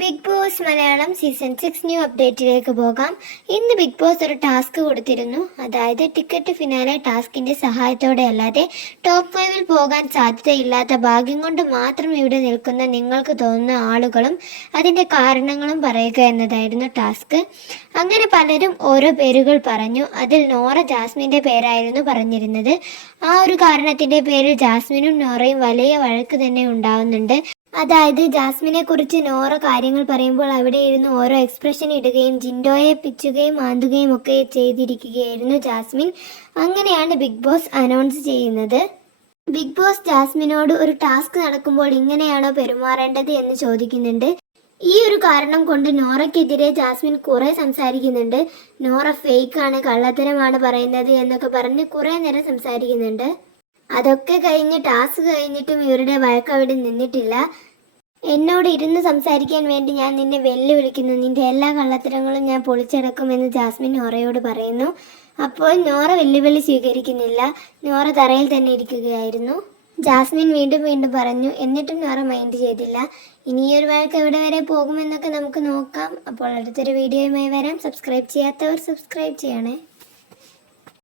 Big Boss Malayalam season 6 new അപ്ഡേറ്റിലേക്ക് പോകാം. ഇന്ന് ബിഗ് ബോസ് ഒരു ടാസ്ക് കൊടുത്തിരുന്നു. അതായത് ടിക്കറ്റ് ഫിനാലെ ടാസ്കിന്റെ സഹായത്തോടെ അല്ലാതെ ടോപ്പ് 5-ൽ പോകാൻ സാധ്യതയില്ലാത്ത ഭാഗ്യം കൊണ്ട് മാത്രം ഇവിടെ നിൽക്കുന്ന നിങ്ങൾക്ക് തോന്നുന്ന ആളുകളും അതിന്റെ കാരണങ്ങളും പറയുക എന്നതായിരുന്നു ടാസ്ക്. അങ്ങനെ പലരും ഓരോ പേരുകൾ പറഞ്ഞു. അതിൽ നോറ ജാസ്മിന്റെ പേരായിരുന്നു പറഞ്ഞിരുന്നത്. ആ ഒരു കാരണത്തിന്റെ പേരിൽ ജാസ്മിനും നോറയും വലിയ വഴക്ക് തന്നെ ഉണ്ടാവുന്നുണ്ട്. അതായത് ജാസ്മിനെ കുറിച്ച് നോറ കാര്യങ്ങൾ പറയുമ്പോൾ അവിടെ ഇരുന്ന് ഓരോ എക്സ്പ്രഷൻ ഇടുകയും ജിൻഡോയെ പിച്ചുകയും മാന്തുകയും ഒക്കെ ചെയ്തിരിക്കുകയായിരുന്നു ജാസ്മിൻ. അങ്ങനെയാണ് ബിഗ് ബോസ് അനൗൺസ് ചെയ്യുന്നത്. ബിഗ് ബോസ് ജാസ്മിനോട് ഒരു ടാസ്ക് നടക്കുമ്പോൾ ഇങ്ങനെയാണോ പെരുമാറേണ്ടത് എന്ന് ചോദിക്കുന്നുണ്ട്. ഈ ഒരു കാരണം കൊണ്ട് നോറയ്ക്കെതിരെ ജാസ്മിൻ കുറെ സംസാരിക്കുന്നുണ്ട്. നോറ ഫേക്കാണ്, കള്ളത്തരമാണ് പറയുന്നത് എന്നൊക്കെ പറഞ്ഞ് കുറെ നേരം സംസാരിക്കുന്നുണ്ട്. അതൊക്കെ കഴിഞ്ഞ് ടാസ്ക് കഴിഞ്ഞിട്ടും ഇവരുടെ വഴക്ക് അവിടെ നിന്നിട്ടില്ല. എന്നോട് ഇരുന്ന് സംസാരിക്കാൻ വേണ്ടി ഞാൻ നിന്നെ വെല്ലുവിളിക്കുന്നു, നിന്റെ എല്ലാ കള്ളത്തരങ്ങളും ഞാൻ പൊളിച്ചടക്കുമെന്ന് ജാസ്മിൻ നോറയോട് പറയുന്നു. അപ്പോൾ നോറ വെല്ലുവിളി സ്വീകരിക്കുന്നില്ല. നോറ തറയിൽ തന്നെ ഇരിക്കുകയായിരുന്നു. ജാസ്മിൻ വീണ്ടും വീണ്ടും പറഞ്ഞു. എന്നിട്ടും നോറ മൈൻഡ് ചെയ്തില്ല. ഇനിയൊരു വഴക്ക് എവിടെ വരെ പോകുമെന്നൊക്കെ നമുക്ക് നോക്കാം. അപ്പോൾ അടുത്തൊരു വീഡിയോയുമായി വരാം. സബ്സ്ക്രൈബ് ചെയ്യാത്തവർ സബ്സ്ക്രൈബ് ചെയ്യണേ.